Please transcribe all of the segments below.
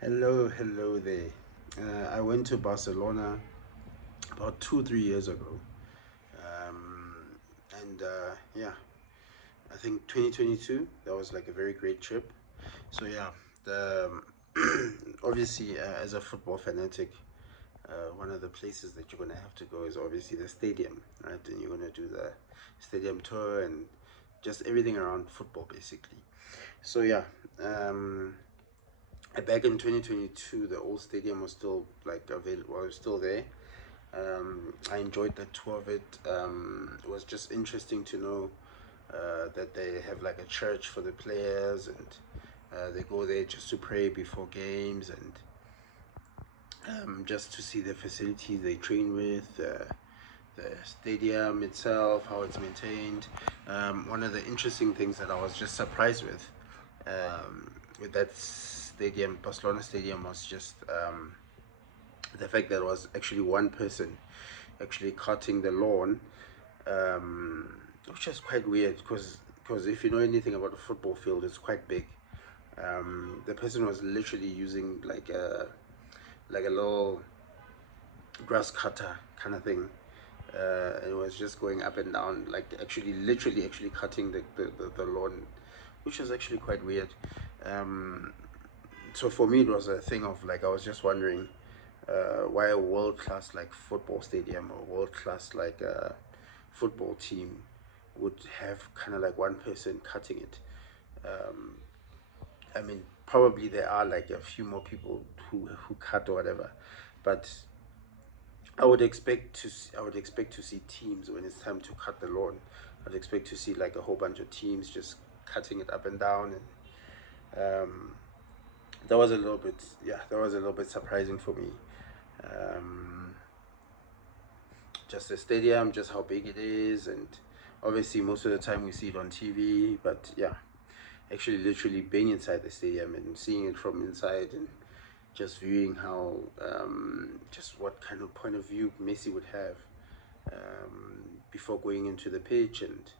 Hello there. I went to Barcelona about 3 years ago, um, and yeah, I think 2022. That was like a very great trip. So yeah, the obviously as a football fanatic, one of the places that you're gonna have to go is obviously the stadium, right? And you're gonna do the stadium tour and just everything around football, basically. So yeah, um, back in 2022, the old stadium was still like available, was still there. I enjoyed the tour of it. It was just interesting to know that they have like a church for the players, and they go there just to pray before games, and just to see the facilities they train with, the stadium itself, how it's maintained. One of the interesting things that I was just surprised with that stadium, Barcelona stadium, was just the fact that it was actually one person actually cutting the lawn, um, which is quite weird because if you know anything about a football field, it's quite big. The person was literally using like a little grass cutter kind of thing. And it was just going up and down, like actually, literally, actually cutting the lawn, which is actually quite weird. Um, so for me, it was a thing of like I was just wondering why a world class like football stadium or world class like football team would have kind of like one person cutting it. Um, I mean, probably there are like a few more people who cut or whatever, but I would expect to see teams when it's time to cut the lawn. I'd expect to see like a whole bunch of teams just cutting it up and down, and that was a little bit, yeah, that was a little bit surprising for me. Um, just the stadium, just how big it is, and obviously most of the time we see it on TV, but yeah, actually literally being inside the stadium and seeing it from inside and just viewing how just what kind of point of view Messi would have before going into the pitch, and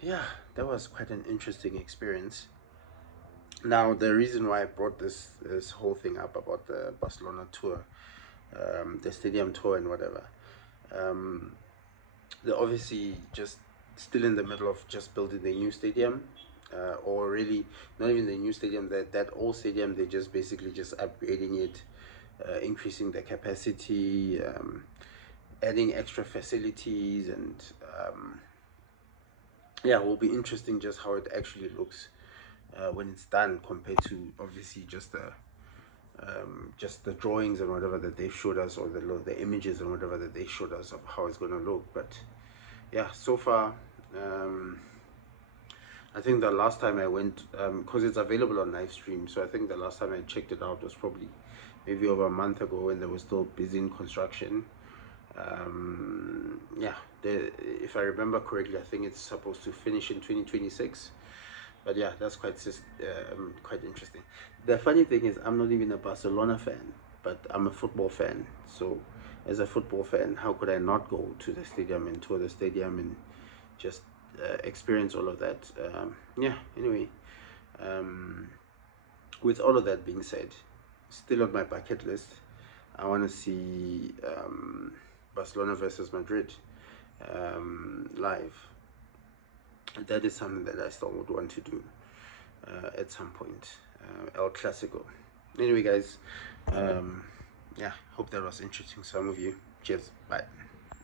yeah, that was quite an interesting experience. Now the reason why I brought this whole thing up about the Barcelona tour, the stadium tour and whatever, um, they're obviously just still in the middle of just building the new stadium, or really not even the new stadium. That old stadium, they just basically just upgrading it, increasing the capacity, adding extra facilities, and yeah, it will be interesting just how it actually looks when it's done compared to obviously just the drawings and whatever that they showed us, or the images and whatever that they showed us of how it's gonna look. But yeah, so far, um, I think the last time I went, because it's available on live stream, so I think the last time I checked it out was probably maybe over a month ago when they were still busy in construction. Yeah, if I remember correctly, I think it's supposed to finish in 2026. But yeah, that's quite interesting. The funny thing is, I'm not even a Barcelona fan, but I'm a football fan. So, as a football fan, how could I not go to the stadium and tour the stadium and just experience all of that? Yeah. Anyway, um, with all of that being said, still on my bucket list, I want to see Barcelona versus Madrid live. That is something that I still would want to do at some point. El Clasico. Anyway, guys, um, yeah, hope that was interesting. Some of you. Cheers. Bye.